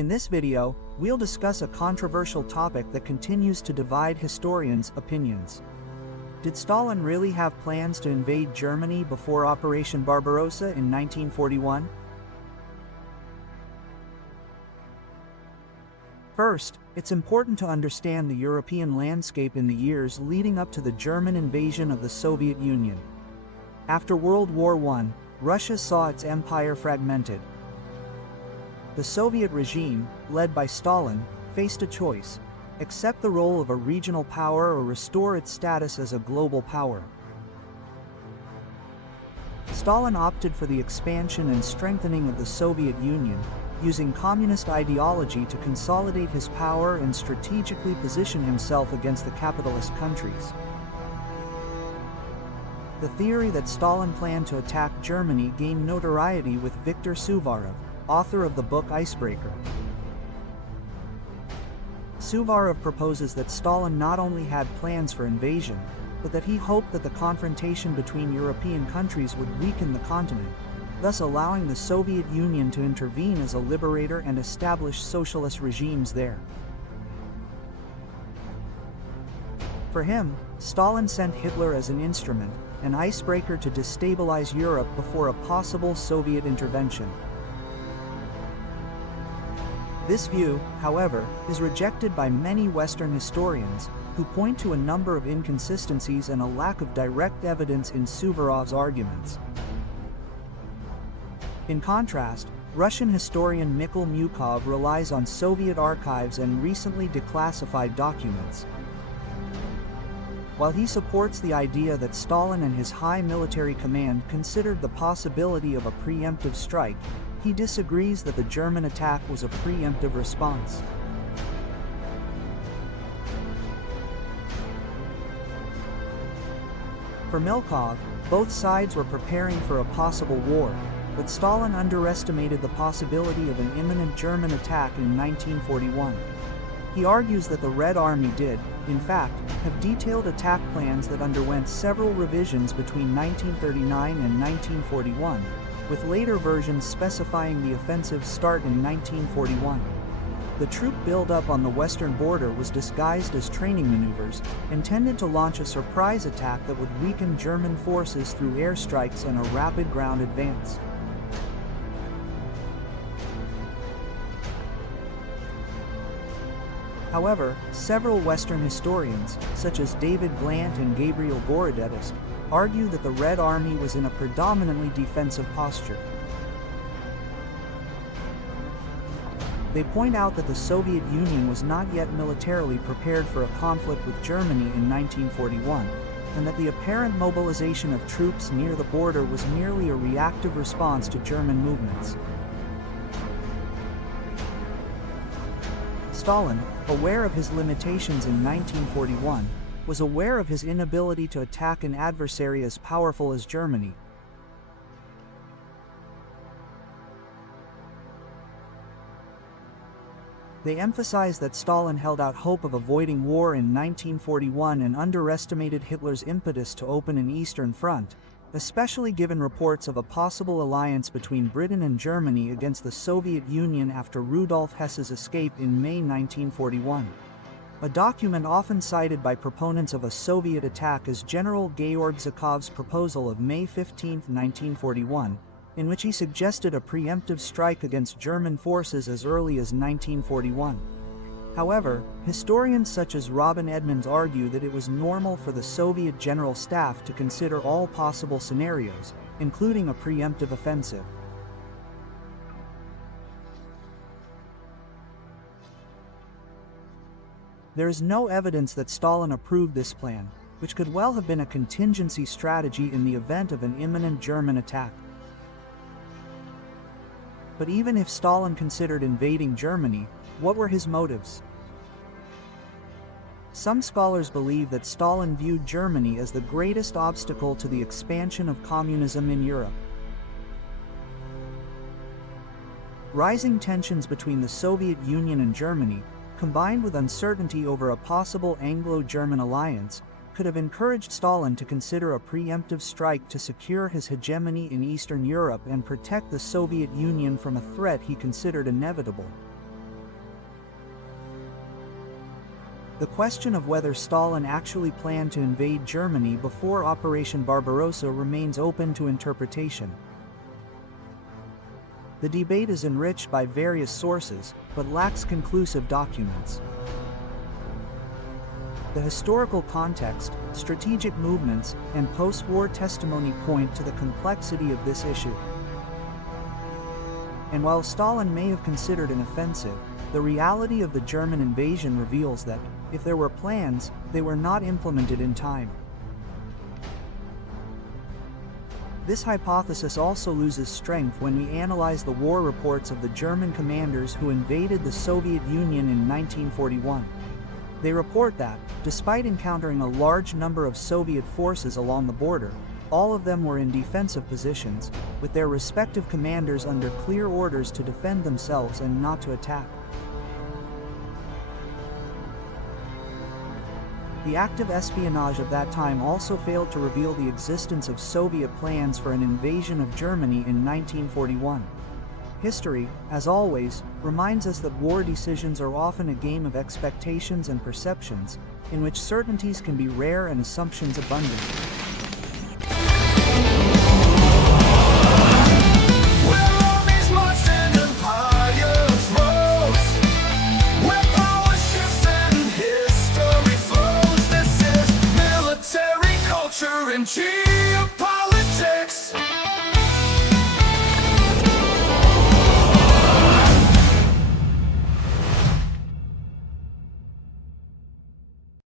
In this video, we'll discuss a controversial topic that continues to divide historians' opinions. Did Stalin really have plans to invade Germany before Operation Barbarossa in 1941? First, it's important to understand the European landscape in the years leading up to the German invasion of the Soviet Union. After World War I, Russia saw its empire fragmented. The Soviet regime, led by Stalin, faced a choice: accept the role of a regional power or restore its status as a global power. Stalin opted for the expansion and strengthening of the Soviet Union, using communist ideology to consolidate his power and strategically position himself against the capitalist countries. The theory that Stalin planned to attack Germany gained notoriety with Viktor Suvorov, author of the book Icebreaker. Suvorov proposes that Stalin not only had plans for invasion, but that he hoped that the confrontation between European countries would weaken the continent, thus allowing the Soviet Union to intervene as a liberator and establish socialist regimes there. For him, Stalin sent Hitler as an instrument, an icebreaker to destabilize Europe before a possible Soviet intervention. This view, however, is rejected by many Western historians, who point to a number of inconsistencies and a lack of direct evidence in Suvorov's arguments. In contrast, Russian historian Mikhail Mukov relies on Soviet archives and recently declassified documents. While he supports the idea that Stalin and his high military command considered the possibility of a preemptive strike, he disagrees that the German attack was a preemptive response. For Milkov, both sides were preparing for a possible war, but Stalin underestimated the possibility of an imminent German attack in 1941. He argues that the Red Army did, in fact, have detailed attack plans that underwent several revisions between 1939 and 1941, with later versions specifying the offensive's start in 1941. The troop buildup on the western border was disguised as training maneuvers, intended to launch a surprise attack that would weaken German forces through airstrikes and a rapid ground advance. However, several Western historians, such as David Glant and Gabriel Gorodetsk, argue that the Red Army was in a predominantly defensive posture. They point out that the Soviet Union was not yet militarily prepared for a conflict with Germany in 1941, and that the apparent mobilization of troops near the border was merely a reactive response to German movements. Stalin, aware of his limitations in 1941, was aware of his inability to attack an adversary as powerful as Germany. They emphasize that Stalin held out hope of avoiding war in 1941 and underestimated Hitler's impetus to open an Eastern Front, especially given reports of a possible alliance between Britain and Germany against the Soviet Union after Rudolf Hess's escape in May 1941. A document often cited by proponents of a Soviet attack is General Georg Zhukov's proposal of May 15, 1941, in which he suggested a preemptive strike against German forces as early as 1941. However, historians such as Robin Edmonds argue that it was normal for the Soviet General Staff to consider all possible scenarios, including a preemptive offensive. There is no evidence that Stalin approved this plan, which could well have been a contingency strategy in the event of an imminent German attack. But even if Stalin considered invading Germany, what were his motives? Some scholars believe that Stalin viewed Germany as the greatest obstacle to the expansion of communism in Europe. Rising tensions between the Soviet Union and Germany, combined with uncertainty over a possible Anglo-German alliance, could have encouraged Stalin to consider a preemptive strike to secure his hegemony in Eastern Europe and protect the Soviet Union from a threat he considered inevitable. The question of whether Stalin actually planned to invade Germany before Operation Barbarossa remains open to interpretation. The debate is enriched by various sources, but lacks conclusive documents. The historical context, strategic movements, and post-war testimony point to the complexity of this issue. And while Stalin may have considered an offensive, the reality of the German invasion reveals that, if there were plans, they were not implemented in time. This hypothesis also loses strength when we analyze the war reports of the German commanders who invaded the Soviet Union in 1941. They report that, despite encountering a large number of Soviet forces along the border, all of them were in defensive positions, with their respective commanders under clear orders to defend themselves and not to attack. The active espionage of that time also failed to reveal the existence of Soviet plans for an invasion of Germany in 1941. History, as always, reminds us that war decisions are often a game of expectations and perceptions, in which certainties can be rare and assumptions abundant. Cheese!